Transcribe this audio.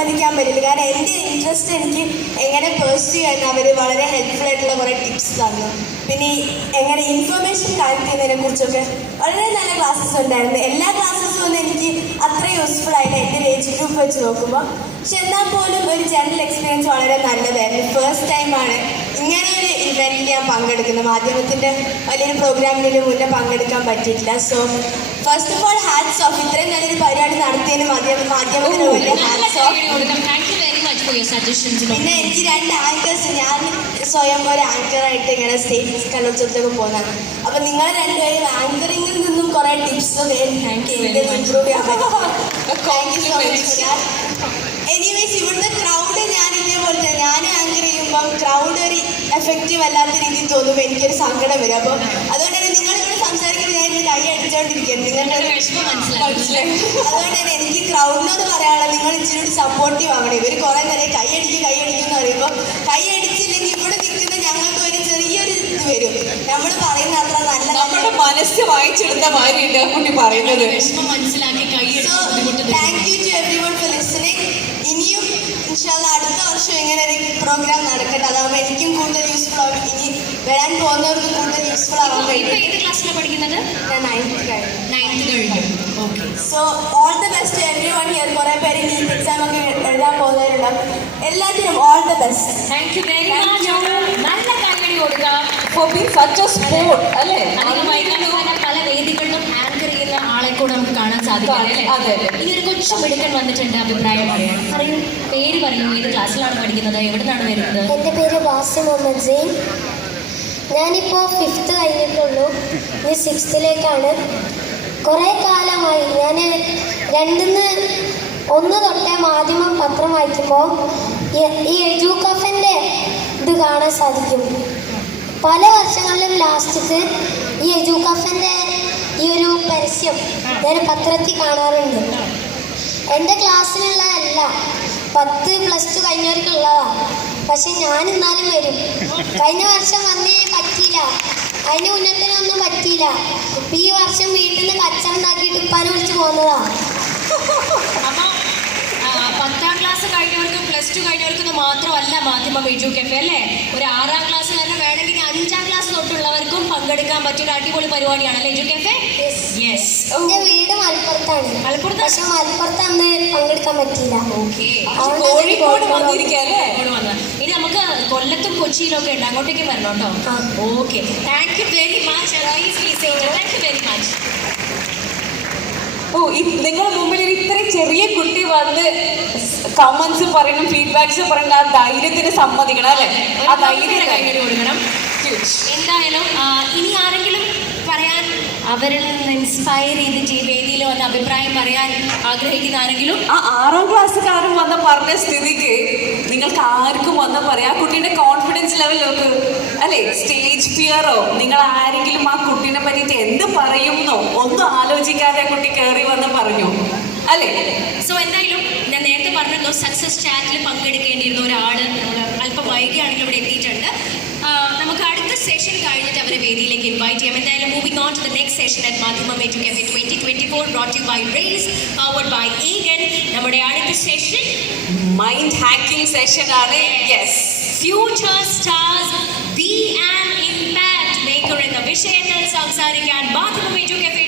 സമ്മതിക്കാൻ പറ്റില്ല. കാരണം എൻ്റെ ഇൻട്രസ്റ്റ് എനിക്ക് എങ്ങനെ പേഴ്സ്യൂ ചെയ്യാൻ അവർ വളരെ ഹെൽപ്ഫുൾ ആയിട്ടുള്ള കുറേ ടിപ്സ് തന്നു. പിന്നെ എങ്ങനെ ഇൻഫർമേഷൻ കളക്ട് ചെയ്യുന്നതിനെ കുറിച്ചൊക്കെ വളരെ നല്ല ക്ലാസ്സസ് ഉണ്ടായിരുന്നു. എല്ലാ ക്ലാസ്സസും ഒന്നും എനിക്ക് അത്ര യൂസ്ഫുൾ ആയില്ല എൻ്റെ ഏജ് ഗ്രൂപ്പ് വെച്ച് നോക്കുമ്പോൾ. പക്ഷെ എന്നാൽ പോലും ഒരു ജനറൽ എക്സ്പീരിയൻസ് വളരെ നല്ലതായിരുന്നു. ഫസ്റ്റ് ടൈമാണ് ഇങ്ങനെ ഒരു ഇവൻറ്റിൽ ഞാൻ പങ്കെടുക്കുന്നത്. മാധ്യമത്തിൻ്റെ വലിയൊരു പ്രോഗ്രാമിന് മുന്നേ പങ്കെടുക്കാൻ പറ്റിയിട്ടില്ല. So first of all hats off. ഇത്രയും നല്ലൊരു പരിപാടി നടത്തിയതിന് മാധ്യമത്തിന് വലിയ ഹാറ്റ്സ് ഓഫ്. പിന്നെ എനിക്ക് 2 ആങ്കേഴ്സ്, ഞാൻ സ്വയം ഒരു ആങ്കറായിട്ട് ഇങ്ങനെ സ്റ്റേജ് കലോത്സവത്തൊക്കെ പോകുന്നതാണ്. അപ്പം നിങ്ങൾ രണ്ടുപേരും ആങ്കറിങ്ങിൽ നിന്നും കുറേ ടിപ്സ് ഇമ്പ്രൂവ് ചെയ്യാൻ പറ്റും. Thank you so much. Anyways ഇവിടുത്തെ ക്രൗഡ് ഞാൻ ഇതേപോലെ തന്നെ ഞാൻ ആങ്കർ ചെയ്യുമ്പം ക്രൗഡ് ഒരു എഫക്റ്റീവ് അല്ലാത്ത രീതിയിൽ തോന്നുമ്പോൾ എനിക്കൊരു സങ്കടം വരും. അപ്പോൾ അതുകൊണ്ട് തന്നെ നിങ്ങളിവിടെ സംസാരിക്കുന്നത് ഞാൻ ഇന്ന് കൈ അടിച്ചുകൊണ്ടിരിക്കുകയാണ്. നിങ്ങളുടെ ഒരു വിഷമം മനസ്സിലായി. അതുകൊണ്ട് തന്നെ എനിക്ക് ക്രൗഡിനോട് പറയാനുള്ളത്, നിങ്ങൾ ഇച്ചിരി കൂടി സപ്പോർട്ടീവ് ആവണം. ഇവർ കുറേ നേരം കൈയടിക്കും എന്ന് പറയുമ്പോൾ കൈ അടിച്ചില്ലെങ്കിൽ ഇവിടെ നിൽക്കുന്ന ഞങ്ങൾക്ക് ഒരു ചെറിയൊരു ഇത് വരും. നമ്മൾ പറയുന്ന അത്ര നല്ല നമ്മുടെ മനസ്സ് വായിച്ചെടുത്ത മാതിരിയുണ്ട് കുട്ടി പറയുന്നത്. വിഷമം മനസ്സിലാക്കി thank you to everyone for listening. ഇനിയും ഇൻഷാല്ലാ അടുത്ത വർഷം ഇങ്ങനെ ഒരു പ്രോഗ്രാം നടക്കട്ടെ. അതാകുമ്പോൾ എനിക്കും കൂടുതൽ യൂസ്ഫുൾ ആവും. ഇനി വരാൻ പോകുന്നവർക്കും കൂടുതൽ യൂസ്ഫുൾ ആവാൻ കഴിയും. ഏത് ക്ലാസ്സിലാണ് പഠിക്കുന്നത്? ഞാൻ 9th കഴിഞ്ഞു. Okay. So all the best everyone here. കുറേ പേര് നീറ്റ് എക്സാം ഒക്കെ എഴുതാൻ പോകുന്നവരുണ്ടാവും. എല്ലാത്തിനും all the best. Thank you very much. നല്ല കൈയടി കൊടുക്കാം for being such A sport അല്ലേ. പല വേദികളിലും ആങ്കർ ചെയ്യുന്ന ആളെ കൂടെ നമുക്ക് കാണാൻ സാധിക്കും. അതെ. ഈ ഒരു കൊച്ചു മിടുക്കൻ വന്നിട്ടുണ്ട്, അഭിപ്രായം പറയാൻ. പറയൂ, പേര് പറയൂ, ഏത് ക്ലാസ്സിലാണ് പഠിക്കുന്നത്, എവിടെ നിന്നാണ് വരുന്നത്? എൻ്റെ പേര് ബാസിം മുഹമ്മദ് സെയിൻ. ഞാനിപ്പോൾ 5th കഴിഞ്ഞിട്ടുള്ളൂ. ഇനി 6th കുറേ കാലമായി ഞാൻ 1 തൊട്ടേ മാധ്യമം പത്രം വായിക്കുമ്പോൾ ഈ എഡ്യൂക്കഫിൻ്റെ ഇത് കാണാൻ സാധിക്കും. പല വർഷങ്ങളിലും ലാസ്റ്റത്ത് ഈ എഡ്യൂക്കഫിൻ്റെ ഈ ഒരു പരസ്യം ഞാൻ പത്രത്തിൽ കാണാറുണ്ട്. എൻ്റെ ക്ലാസ്സിലുള്ള അല്ല, 10+2 കഴിഞ്ഞവർക്കുള്ളതാണ്. പക്ഷെ ഞാൻ എന്നാലും വരും. കഴിഞ്ഞ വർഷം വന്നേ പറ്റിയില്ല, അതിന് മുന്നത്തിനൊന്നും പറ്റിയില്ല. ഇപ്പം ഈ വർഷം വീട്ടിൽ നിന്ന് കച്ചറുണ്ടാക്കിയിട്ട് ഉപ്പാനെ വിളിച്ച് പോകുന്നതാണ്. അപ്പോൾ 10ാം ക്ലാസ് കഴിഞ്ഞവർക്കും +2 കഴിഞ്ഞവർക്കൊന്നും മാത്രമല്ല മാധ്യമം എഡ്യൂക്കഫെ അല്ലേ? ഒരു 6ാം ക്ലാസ് തന്നെ വേണമെങ്കിൽ 5ാം ക്ലാസ് തൊട്ടുള്ളവർക്കും പങ്കെടുക്കാൻ പറ്റിയൊരു അടിപൊളി പരിപാടിയാണ് അല്ലേ എഡ്യൂക്കഫെ? യെസ്. എൻ്റെ വീട് മലപ്പുറത്താണ്. മലപ്പുറത്ത്? പക്ഷെ മലപ്പുറത്ത് അന്ന് പങ്കെടുക്കാൻ പറ്റിയില്ല. ഓക്കെ. കോഴിക്കോട് വന്നിരിക്കല്ലേ. ഇനി നമുക്ക് കൊല്ലത്തും കൊച്ചിയിലും ഒക്കെ ഉണ്ട്, അങ്ങോട്ടേക്ക് വരണം കേട്ടോ. Okay. Thank you very much. Thank you very much. നിങ്ങളുടെ മുമ്പിൽ ഇത്രയും ചെറിയ കുട്ടി വന്ന് കമന്റ്സ് പറയണം, ഫീഡ്ബാക്സ് പറയണം. ആ ധൈര്യത്തിന് സമ്മതിക്കണം അല്ലേ? ആ ധൈര്യം കൈയ്യടി കൊടുക്കണം. എന്തായാലും ഇനി ആരെങ്കിലും പറയാൻ, അവരിൽ നിന്ന് ഇൻസ്പയർ ചെയ്തിട്ട് ഈ വേദിയിൽ വന്ന് അഭിപ്രായം പറയാൻ ആഗ്രഹിക്കുന്ന ആരെങ്കിലും? ആ 6ാം ക്ലാസ്സുകാരൻ വന്ന് പറഞ്ഞ സ്ഥിതിക്ക് നിങ്ങൾക്ക് ആർക്കും വന്ന് പറയാം. ആ കുട്ടീൻ്റെ കോൺഫിഡൻസ് ലെവൽ നോക്ക് അല്ലേ. സ്റ്റേജ് ഫിയറോ നിങ്ങൾ ആരെങ്കിലും ആ കുട്ടീനെ പറ്റിയിട്ട് എന്ത് പറയുന്നോ ഒന്നും ആലോചിക്കാതെ കുട്ടി കയറി വന്ന് പറഞ്ഞു അല്ലേ. സോ എന്തായാലും ഞാൻ നേരത്തെ പറഞ്ഞല്ലോ, സക്സസ് ചാറ്റിൽ പങ്കെടുക്കേണ്ടിയിരുന്ന ഒരാൾ നമ്മൾ അല്പം വൈകിയാണെങ്കിൽ ഇവിടെ എത്തിയിട്ടുണ്ട്. നമുക്ക് അടുത്ത സെഷൻ കഴിഞ്ഞിട്ട് അവരെ വേദിയിലേക്ക് ഇൻവൈറ്റ് ചെയ്യാം. എന്തായാലും moving on to the next session at Madhyamam Educafe 2024 brought you by Rails, powered by Egan. നമ്മുടെ അടുത്ത സെഷൻ മൈൻഡ് ഹാക്കിംഗ് സെഷൻ ആണ്. Yes, future stars B an impact maker എന്ന വിഷയത്തിൽ സംസാരിക്കാൻ മാധ്യമം എഡ്യൂക്കഫെ